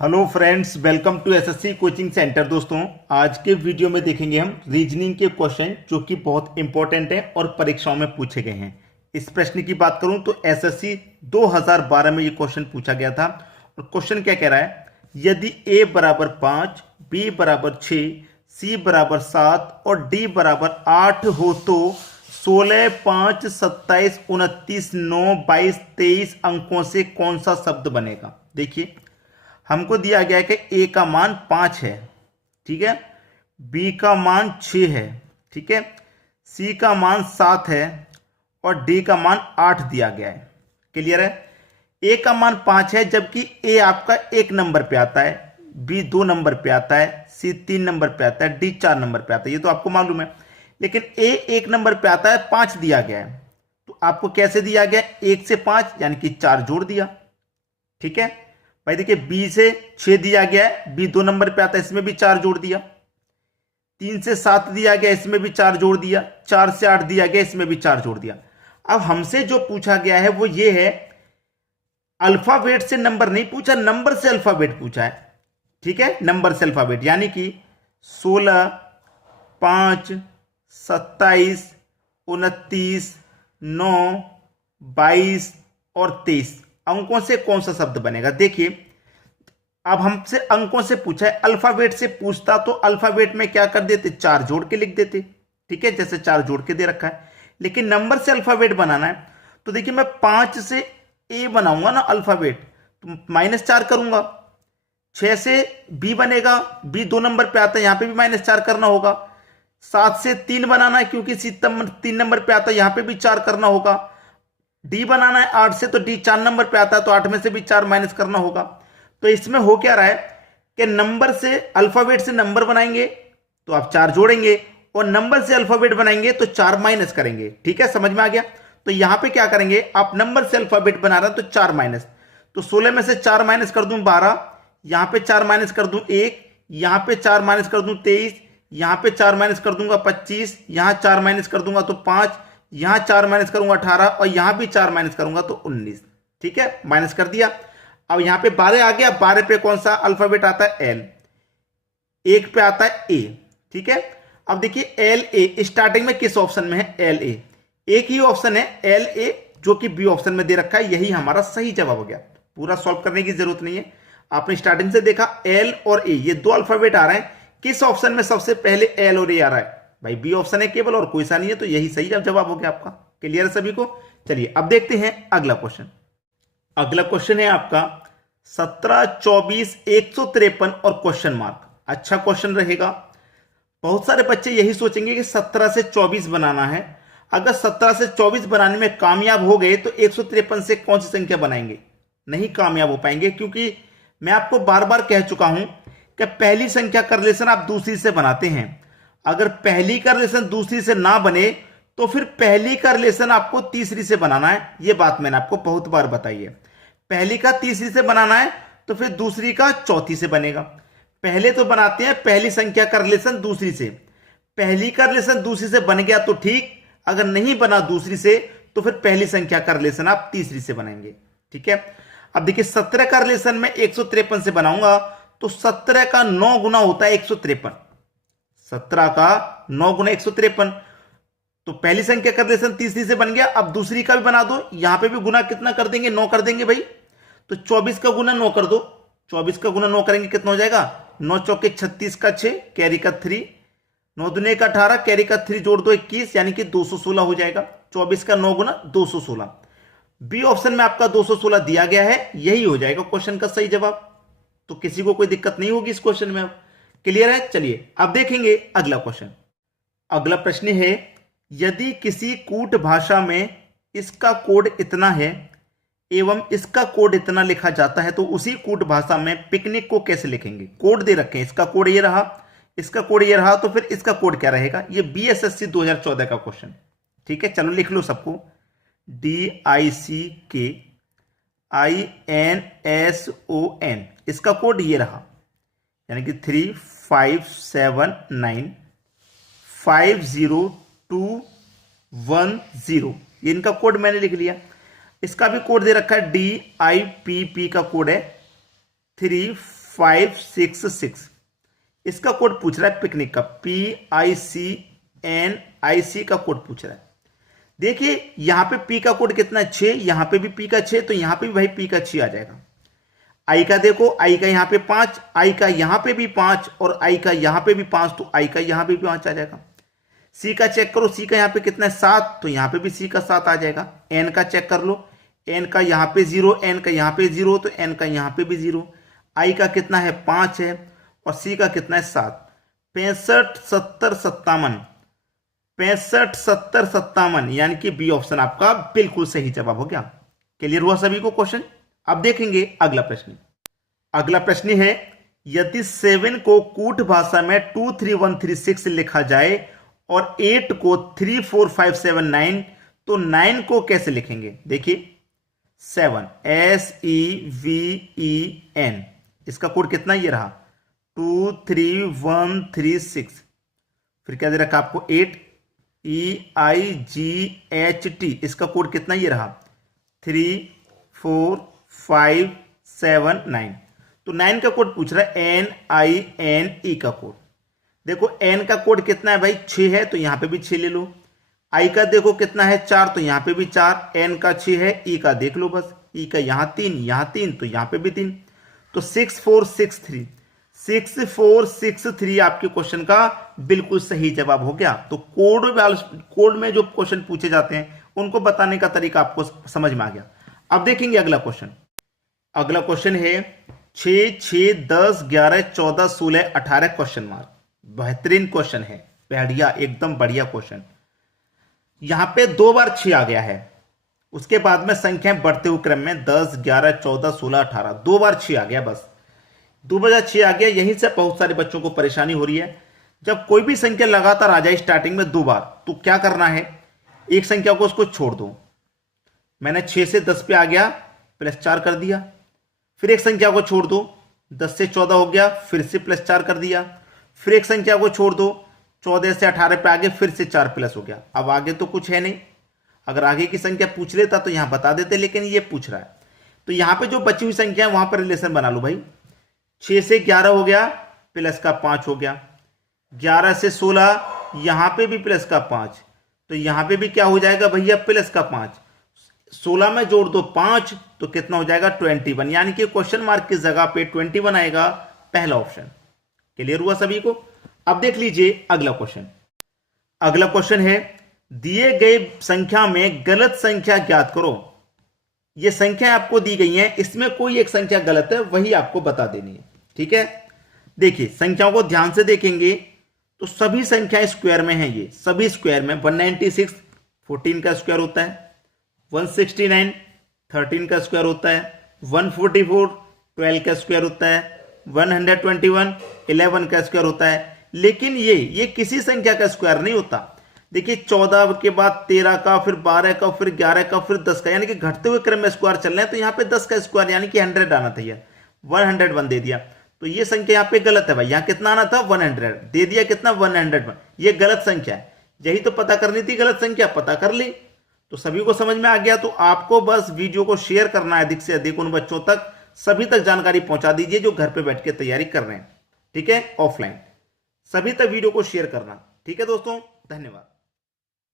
Hello friends, welcome to SSC coaching centre. दोस्तों, आज के वीडियो में देखेंगे हम रीजनिंग के क्वेश्चन जो कि बहुत इंपॉर्टेंट हैं और परीक्षाओं में पूछे गए हैं। इस प्रश्न की बात करूं तो एसएससी 2012 में ये क्वेश्चन पूछा गया था। और क्वेश्चन क्या कह रहा है, यदि a बराबर 5, b बराबर 6, c बराबर 7 और d बराबर 8 हो तो 16, 5, 27, 29, 9, 22, 23 अंकों से कौन सा शब्द बनेगा। देखिए, हमको दिया गया है कि ए का मान 5 है, ठीक है, बी का मान 6 है, ठीक है, सी का मान 7 है और डी का मान 8 दिया गया है। क्लियर है। ए का मान 5 है जबकि ए आपका 1 नंबर पे आता है, बी 2 नंबर पे आता है, सी 3 नंबर पे आता है, डी 4 नंबर पे आता है। ये तो आपको मालूम है। लेकिन ए 1 नंबर पे आता है, 5 दिया गया है। तो आपको कैसे दिया गया, 1 से 5 यानी कि 4 जोड़ दिया। ठीक है भाई, देखिए बी से 6 दिया गया है, बी 2 नंबर पे आता है, इसमें भी 4 जोड़ दिया। 3 से 7 दिया गया, इसमें भी 4 जोड़ दिया। 4 से 8 दिया गया, इसमें भी 4 जोड़ दिया। अब हमसे जो पूछा गया है वो ये है, अल्फाबेट से नंबर नहीं पूछा, नंबर से अल्फाबेट पूछा है। ठीक है, नंबर से अल्फाबेट, यानी कि 16, 5, 27, 29, 9, 22 और 23 अंकों से कौन सा शब्द बनेगा। देखिए, अब हमसे अंकों से पूछा है, अल्फाबेट से पूछता तो अल्फाबेट में क्या कर देते, 4 जोड़ के लिख देते। ठीक है, जैसे 4 जोड़ के दे रखा है। लेकिन नंबर से अल्फाबेट बनाना है तो देखिए, मैं 5 से ए बनाऊंगा ना अल्फाबेट, तो -4 करूंगा। 6 से बी बनेगा, बी 2 नंबर पे आता है, यहां पे भी -4 करना होगा। 7 से 3 बनाना है क्योंकि सी 3 नंबर पे आता है, यहां पे भी 4 करना होगा। डी बनाना है 8 से, तो डी 4 नंबर पे आता है, तो 8 में से भी 4 माइनस करना होगा। तो इसमें हो क्या रहा है कि नंबर से अल्फाबेट से नंबर बनाएंगे तो आप 4 जोड़ेंगे, और नंबर से अल्फाबेट बनाएंगे तो 4 माइनस करेंगे। ठीक है, समझ में आ गया। तो यहां पे क्या करेंगे, आप नंबर से अल्फाबेट बना रहे हैं तो 4 माइनस, तो 16 में से 4 माइनस कर दूं 12, यहां पे 4 माइनस कर दूं 1, यहां पे 4 माइनस कर दूं 23, यहां पे 4 माइनस कर दूंगा 25, यहां 4 माइनस कर दूंगा तो 5, यहां 4 माइनस करूंगा 18 और यहां भी 4 माइनस करूंगा तो 19। ठीक है, माइनस कर दिया। अब यहां पे 12 आ गया, 12 पे कौन सा अल्फाबेट आता है, एल। 1 पे आता है ए। ठीक है, अब देखिए एल ए स्टार्टिंग में किस ऑप्शन में है, एल ए। एक ही ऑप्शन है एल ए जो कि बी ऑप्शन में दे रखा है, यही हमारा सही जवाब हो गया। पूरा सॉल्व करने की जरूरत नहीं है, आपने स्टार्टिंग से देखा एल और ए, ये 2 अल्फाबेट आ रहे हैं। किस ऑप्शन में सबसे पहले एल और ए आ रहा है, भाई बी ऑप्शन है केवल, और कोई सा नहीं है, तो यही सही जवाब हो गया आपका। क्लियर है सभी को। चलिए अब देखते हैं अगला क्वेश्चन। अगला क्वेश्चन है आपका 17, 24, 153 और क्वेश्चन मार्क। अच्छा क्वेश्चन रहेगा। बहुत सारे बच्चे यही सोचेंगे कि 17 से 24 बनाना है। अगर 17 से 24 बनाने में कामयाब हो गए तो 153 से कौन सी संख्या बनाएंगे, नहीं कामयाब हो पाएंगे। क्योंकि मैं आपको बार बार कह चुका हूं कि पहली संख्या का रिलेशन आप दूसरी से बनाते हैं। अगर पहली का रिलेशन दूसरी से ना बने तो फिर पहली का रिलेशन आपको तीसरी से बनाना है। यह बात मैंने आपको बहुत बार बताई है। पहली का तीसरी से बनाना है तो फिर दूसरी का चौथी से बनेगा। पहले तो बनाते हैं पहली संख्या का रिलेशन दूसरी से, पहली का रिलेशन दूसरी से बन गया तो ठीक, अगर नहीं बना दूसरी से तो फिर पहली संख्या का रिलेशन आप तीसरी से बनाएंगे। ठीक है, अब देखिए 17 का रिलेशन में 153 से बनाऊंगा तो 17 का 9 गुना होता है 153। 17 का 9 गुना 153, तो पहली संख्या का रिलेशन तीसरी से बन गया। अब दूसरी का भी बना दो, यहां पे भी गुना कितना कर देंगे, 9 कर देंगे भाई। तो 24 का गुना 9 कर दो, 24 का गुना 9 करेंगे कितना हो जाएगा, 9 चौके 36 का 6, कैरी का 3, 9 दुने का 18, कैरी का 3 जोड़ दो 21, यानी कि 216 हो जाएगा। 24 का 9 गुना 216। बी ऑप्शन में आपका 216 दिया गया है, यही हो जाएगा क्वेश्चन का सही जवाब। तो किसी को कोई दिक्कत नहीं होगी इस क्वेश्चन में। अब क्लियर है। चलिए अब देखेंगे अगला क्वेश्चन। अगला प्रश्न है, यदि किसी कूट भाषा में इसका कोड इतना है एवं इसका कोड इतना लिखा जाता है तो उसी कूट भाषा में पिकनिक को कैसे लिखेंगे। कोड दे रखे हैं, इसका कोड ये रहा, इसका कोड ये रहा, तो फिर इसका कोड क्या रहेगा। ये बीएसएससी 2014 का क्वेश्चन। ठीक है, चलो लिख लो सबको। DICKINSON, इसका कोड ये रहा, यानी कि 3579502110, ये इनका कोड मैंने लिख लिया। इसका भी कोड दे रखा है, DIPP का कोड है 566। इसका कोड पूछ रहा है पिकनिक का, PICNIC का कोड पूछ रहा है। देखिए यहां पे P का कोड कितना है 6, यहां पे भी P का 6, तो यहां पे भी भाई P का 6 आ जाएगा। I का देखो, I का यहां पे 5, I का यहां पे भी 5 और I का यहां पे भी 5, तो I का यहां पे भी 5 आ जाएगा। C का चेक करो, C का यहां पे कितना है 7, तो यहां पे भी C का 7 आ जाएगा। N का चेक कर लो, N का यहां पे 0, N का यहां पे 0, तो N का यहां पे भी 0। I का कितना है 5 है और C का कितना है 7। 65 70 57, 65 70 57, यानी कि बी ऑप्शन आपका बिल्कुल सही जवाब हो गया। क्लियर हुआ सभी को क्वेश्चन। अब देखेंगे अगला प्रश्न। अगला प्रश्न है, यदि 7 को कूट भाषा में 23136 लिखा जाए और 8 को 34579, तो 9 को कैसे लिखेंगे? देखिए 7 SEVEN, इसका कोड कितना ये रहा 23136। फिर क्या दे रखा आपको 8 EIGHT, इसका कोड कितना ये रहा 34579। तो 9 का कोड पूछ रहा है NINE का कोड। देखो N का कोड कितना है भाई 6 है, तो यहां पे भी 6 ले लो। I का देखो कितना है 4, तो यहां पे भी 4। N का 6 है, E का देख लो बस, E का यहां 3, तो यहां पे भी 3, तो 6463, 6463 आपके क्वेश्चन का बिल्कुल सही जवाब हो गया। तो कोड में जो क्वेश्चन पूछे जाते हैं उनको बताने का तरीका आपको समझ में आ गया। अब देखेंगे अगला क्वेश्चन। अगला क्वेश्चन है 6 6 10 11 14 16 18 क्वेश्चन मार्क। बेहतरीन क्वेश्चन है, बढ़िया, एकदम बढ़िया क्वेश्चन। यहां पे 2 बार 6 आ गया है, उसके बाद में संख्याएं बढ़ते हुए क्रम में 10 11 14 16 18, 2 बार 6 आ गया, बस 2 बार 6 आ गया। यहीं से बहुत सारे बच्चों को परेशानी हो रही है। जब कोई भी संख्या लगातार आ जाए स्टार्टिंग में 2 बार, तो क्या करना है, एक संख्या को उसको छोड़ दो। मैंने 6 से 10 पे आ गया, +4 कर दिया। फिर एक संख्या को छोड़ दो, 10 से 14 हो गया, फिर से +4 कर दिया। फिर एक संख्या को छोड़ दो, 14 से 18 पे आगे, फिर से 4 प्लस हो गया। अब आगे तो कुछ है नहीं, अगर आगे की संख्या पूछ लेता तो यहां बता देते, लेकिन ये पूछ रहा है। तो यहां पे जो बची हुई संख्या है वहां पर रिलेशन बना लो भाई। 6 से 11 हो गया, प्लस का 5 हो गया। 11 से 16, यहां पे भी प्लस का 5, तो यहां पे भी क्या हो जाएगा भैया प्लस का 5। 16 में जोड़ दो 5, तो कितना हो जाएगा 21, यानी कि क्वेश्चन मार्क की जगह पे 21 आएगा, पहला ऑप्शन। क्लियर हुआ सभी को। अब देख लीजिए अगला क्वेश्चन। अगला क्वेश्चन है, दिए गए संख्या में गलत संख्या ज्ञात करो। ये संख्या आपको दी गई है, इसमें कोई एक संख्या गलत है, वही आपको बता देनी है। ठीक है, देखिए संख्याओं को ध्यान से देखेंगे तो सभी संख्याएं स्क्वायर में हैं। ये सभी स्क्वायर में 196 14 का स्क्वायर होता है, 169 13 का स्क्वायर होता है, 144 12 का स्क्वायर होता है, 121 11 का स्क्वायर होता है। लेकिन ये किसी संख्या का स्क्वायर नहीं होता। देखिए 14 के बाद 13 का, फिर 12 का, फिर 11 का, फिर 10 का, यानी कि घटते हुए क्रम में स्क्वायर चल रहे हैं। तो यहाँ पे 10 का स्क्वायर यानी कि 100 आना था, 101 दे दिया, तो ये संख्या यहाँ पे गलत है भाई। यहाँ कितना आना था 100, दे दिया कितना 101, ये गलत संख्या है। यही तो पता करनी थी, गलत संख्या पता कर ली। तो सभी को समझ में आ गया। तो आपको बस वीडियो को शेयर करना है अधिक से अधिक उन बच्चों तक, सभी तक जानकारी पहुंचा दीजिए जो घर पे बैठ के तैयारी कर रहे हैं। ठीक है, ऑफलाइन सभी तक वीडियो को शेयर करना। ठीक है दोस्तों, धन्यवाद।